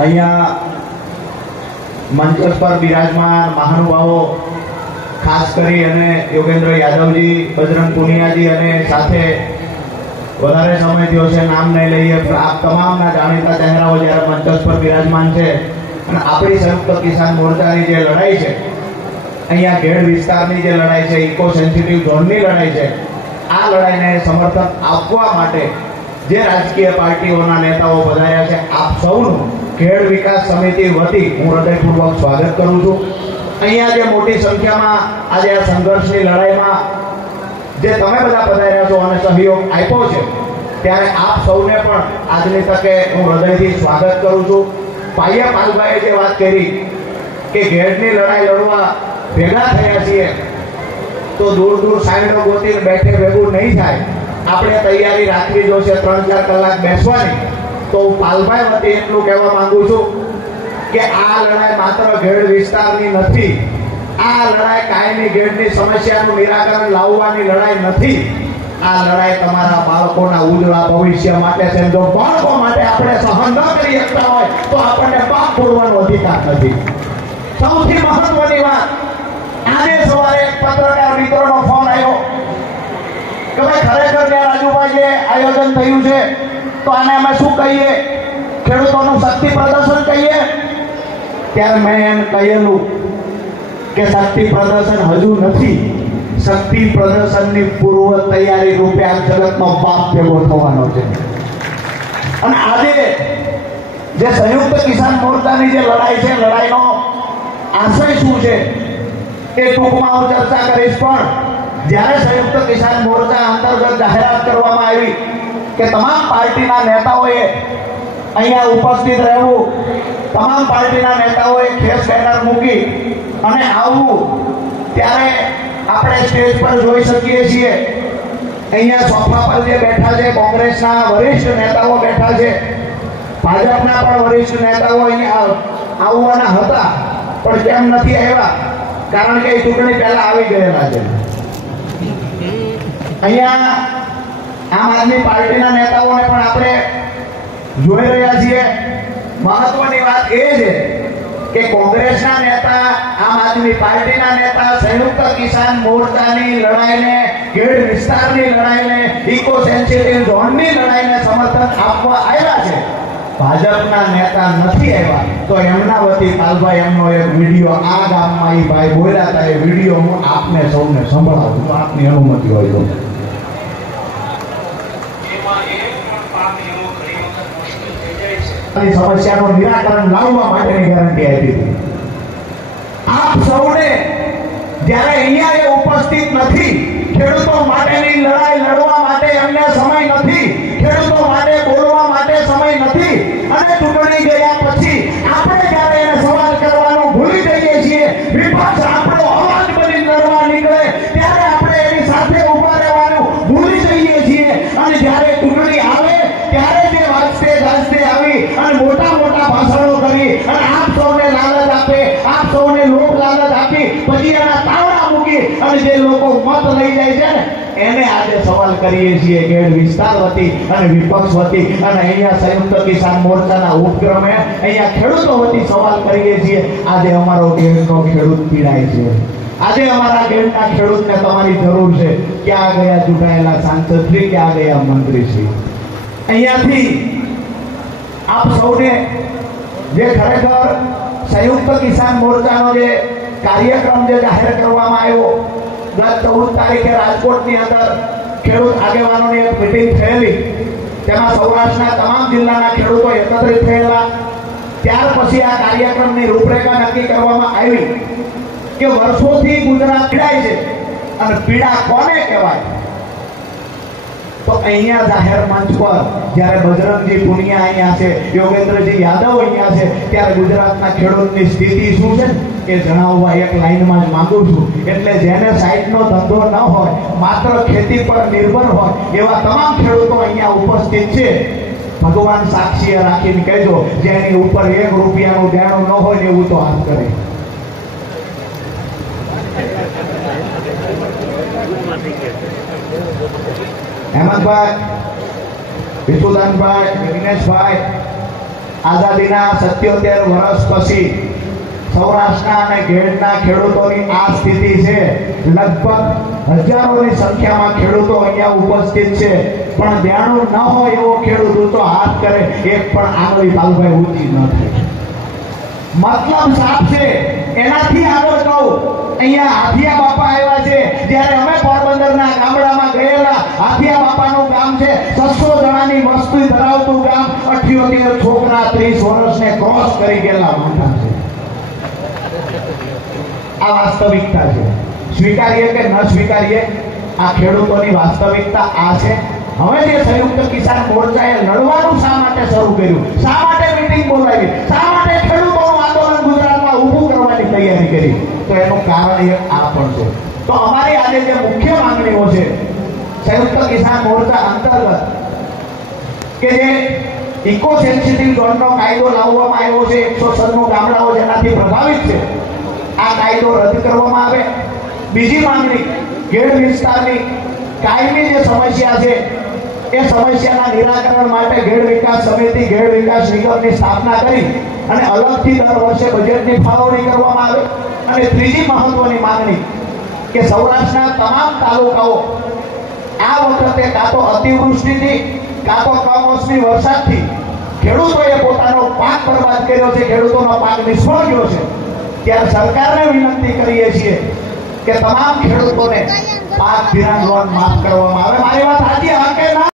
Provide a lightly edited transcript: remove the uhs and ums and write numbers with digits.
અહીંયા મંચ પર બિરાજમાન મહાનુભાવો, ખાસ કરી અને યોગેન્દ્ર યાદવજી, બજરંગ પુનિયાજી અને સાથે વધારે સમય થયો છે નામ નહીં લઈએ, આપ તમામના જાણીતા ચહેરાઓ જ્યારે મંચ પર બિરાજમાન છે અને આપણી સંયુક્ત કિસાન મોરચાની જે લડાઈ છે, અહીંયા ગેડ વિસ્તારની જે લડાઈ છે, ઇકો સેન્સિટિવ ઝોનની લડાઈ છે, આ લડાઈને સમર્થન આપવા માટે જે રાજકીય પાર્ટીઓના નેતાઓ પધાર્યા છે, આપ સૌનું ખેડ વિકાસ સમિતિ વતી હું હૃદયપૂર્વક સ્વાગત કરું છું. અહીંયા જે મોટી સંખ્યામાં આજે આ સંઘર્ષની લડાઈમાં જે તમે બધા પધાર્યા છો અને સહયોગ આપ્યો છે, ત્યારે આપ સૌને પણ આજની તકે હું હૃદયથી સ્વાગત કરું છું. પાયા પાલભાઈએ જે વાત કરી કે ઘેડની લડાઈ લડવા ભેગા થયા છીએ તો દૂર દૂર સાઈડો ગોતીને બેઠે ભેગું નહીં થાય, આપણે તૈયારી રાખવી જોશે 3-4 કલાક બેસવાની. તો હું પાલભાઈ વતી એટલું કહેવા માંગુ છું કે આ લડાઈ માત્ર ઘેડ વિસ્તારની નથી, આ લડાઈ કાયમી ઘેડની સમસ્યાનું નિરાકરણ લાવવાની લડાઈ નથી. આ લડાઈ તમારા બાળકોના ઉજળા ભવિષ્ય માટે છે. જો બાળકો માટે આપણે સહન ન કરી શકતા હોય તો આપણને પાપ પૂરવાનો અધિકાર નથી. સૌથી મહત્વની વાત, આજે સવારે એક પત્રકાર મિત્રનો ફોન આવ્યો કે ભાઈ ખરેખર ત્યાં રાજુભાઈ જે આયોજન થયું છે તો આને અમે શું કહીએ, ખેડૂતોનું શક્તિ પ્રદર્શન કહીએ? ત્યારે મેં એમ કહેલું કે શક્તિ પ્રદર્શન હજુ નથી, શક્તિ પ્રદર્શનની પૂર્વ તૈયારી રૂપે આ જગતનો બાપ ભેગો થવાનો છે. અને આજે જે સંયુક્ત કિસાન મોરચાની જે લડાઈ છે, લડાઈનો આશય શું છે એ ટૂંકમાં હું ચર્ચા કરીશ. પણ જ્યારે સંયુક્ત કિસાન મોરચા અંતર્ગત જાહેરાત કરવામાં આવી કે તમામ પાર્ટીના નેતાઓએ અહીંયા ઉપસ્થિત રહેવું, તમામ પાર્ટીના નેતાઓએ ખેસ બેનર મૂકી અને આવવું, ત્યારે આપણે સ્ટેજ પર જોઈ શકીએ છીએ અહીંયા સોફા પર જે બેઠા છે કોંગ્રેસના વરિષ્ઠ નેતાઓ બેઠા છે, ભાજપના પણ વરિષ્ઠ નેતાઓ અહીંયા આવવાના હતા પણ કેમ નથી આવ્યા? કારણ કે એ ચૂંટણી પહેલા આવી ગયેલા છે. અહીંયા આમ આદમી પાર્ટીના નેતાઓને પણ આપણે જોઈ રહ્યા છીએ. મહત્વની વાત એ છે કે કોંગ્રેસના નેતા, આમ આદમી પાર્ટીના નેતા સંયુક્ત કિસાન મોરચાની લડાઈને, ગેડ વિસ્તારની લડાઈને, ઇકો સેન્સિટિવ ઝોનની લડાઈને સમર્થન આપવા આવ્યા છે. ભાજપના નેતા નથી આવ્યા. તો એમના વતી પાલભાઈ એમનો એક વિડીયો આ ગામમાં એ ભાઈ બોલ્યા હતા, એ વિડીયો હું આપને સૌને સંભળાવું તો આપની અનુમતિ હોય તો. સમસ્યાનું નિરાકરણ લાવવા માટેની ગેરંટી આપી હતી. આપ સૌને જ્યારે અહીંયા એ ઉપસ્થિત નથી, ખેડૂતો માટેની લડાઈ લડવા માટે એમને સમય નથી, ખેડૂતો માટે બોલવા માટે સમય નથી, અને ચૂંટણી ગયા પછી આપણે જ્યારે એને સવાલ કરવાનું ભૂલી જઈએ છીએ, વિપક્ષ આપણો અવાજ બની લડવા નીકળે ત્યારે આપણે એની સાથે ઉભા રહેવાનું ભૂલી જઈએ છીએ. અને જ્યારે ચૂંટણી આવે ત્યારે જે વાજતે ગાજતે આવી અને મોટા મોટા ભાષણો કરી અને આપ સૌને લાલચ આપે, આપ સૌને લોક લાલચ આપી પછી એના તાવડા મૂકી અને જે લોકો મત લઈ જાય છે ને એને આજે સવાલ કરીએ છીએ ગેડ વિસ્તાર વતી અને વિપક્ષ વતી અને અહીંયા સંયુક્ત કિસાન મોરચાના ઉપક્રમે અહીંયા ખેડૂતો વતી સવાલ કરીએ છીએ. આજે અમારો ગેડનો ખેડૂત પીડાય છે, આજે અમારા ગેડના ખેડૂતને તમારી જરૂર છે. ક્યાં ગયા ચૂંટાયેલા સાંસદશ્રી, ક્યાં ગયા મંત્રીશ્રી? અહીંયાથી આપ સૌને જે ખરેખર સંયુક્ત કિસાન મોરચાનો જે કાર્યક્રમ જે જાહેર કરવામાં આવ્યો ગત 14 તારીખે રાજકોટની અંદર ખેડૂત આગેવાનોની એક મીટિંગ થયેલી, તેમાં સૌરાષ્ટ્રના તમામ જિલ્લાના ખેડૂતો એકત્રિત થયેલા. ત્યાર પછી આ કાર્યક્રમની રૂપરેખા નક્કી કરવામાં આવી કે વર્ષોથી ગુજરાત પીડાય છે અને પીડા કોને કહેવાય? તો અહીંયા જાહેર મંચ પર જ્યારે બજરંગજી પુનિયા અહીંયા છે, યોગેન્દ્રજી યાદવ અહીંયા છે, ત્યારે ગુજરાતના ખેડૂતની સ્થિતિ શું છે એ જણાવવા એક લાઈનમાં જ માંગુ છું. એટલે જેને સાઈડનો ધંધો ન હોય, માત્ર ખેતી પર નિર્ભર હોય એવા તમામ ખેડૂતો અહીંયા ઉપસ્થિત છે. ભગવાન સાક્ષી રાખીને કહેજો, જેની ઉપર 1 રૂપિયાનું દેણું ન હોય એવું તો હાથ કરે. હેમંતભાઈ, વિશુદાનભાઈ, વિનેશભાઈ, આઝાદીના 77 વર્ષ પછી સૌરાષ્ટ્રના અને ઘેડના ખેડૂતોની આ સ્થિતિ છે. લગભગ હજારોની સંખ્યામાં ખેડૂતો અહીંયા ઉપસ્થિત છે, પણ જાણું ન હોય એવો ખેડૂત ઊંચો હાથ કરે એક પણ આંગળી પાલભાઈ ઊંચી ન થાય. મતલબ સાફ છે. એનાથી આગળ કહું, અહીંયા હાથિયા બાપા આવ્યા છે. જ્યારે અમે પોરબંદરના ગામડામાં ગયેલા, હાથિયા બાપાનું ગામ છે 600 જણાની વસ્તી ધરાવતું ગામ. 78 છોકરા 30 વર્ષને ક્રોસ કરી ગયેલા મોટા છે. આ વાસ્તવિકતા છે. સ્વીકારીએ કે ન સ્વીકારીએ, આ ખેડૂતોની વાસ્તવિકતા આ છે. હવે જે સંયુક્ત કિસાન મોરચાએ લડવાનું શા માટે શરૂ કર્યું, શા માટે મીટિંગ બોલાવી, શા માટે ખેડૂતોનું આંદોલન ગુજરાતમાં ઊભું કરવાની તૈયારી કરી, તો એનું કારણ આ પણ છે. તો અમારી આજે જે મુખ્ય માંગણીઓ છે સંયુક્ત કિસાન મોરચા અંતર્ગત, કે જે ઇકો સેન્સિટિવ ઝોનનો કાયદો લાવવામાં આવ્યો છે, 196 ગામડાઓ જેનાથી પ્રભાવિત છે, આ કાયદો રદ કરવામાં આવે. બીજી માંગણી, ઘેડ વિસ્તારની કાયમી જે સમસ્યા છે એ સમસ્યાના નિરાકરણ માટે ઘેડ વિકાસ સમિતિ, ઘેડ વિકાસ નિગમની સ્થાપના કરી અને અલગથી દર વર્ષે બજેટની ફાળવણી કરવામાં આવે. અને ત્રીજી મહત્વની માંગણી, કે સૌરાષ્ટ્રના તમામ તાલુકાઓ આ વખતે કાં તો અતિવૃષ્ટિથી કાં તો કમોસમી વરસાદથી ખેડૂતોએ પોતાનો પાક બરબાદ કર્યો છે, ખેડૂતોનો પાક નિષ્ફળ ગયો છે. ત્યારે સરકારને વિનંતી કરીએ છીએ કે તમામ ખેડૂતોને પાક ધિરાણ લોન માફ કરવામાં આવે. મારી વાત સાચી હા કે ના?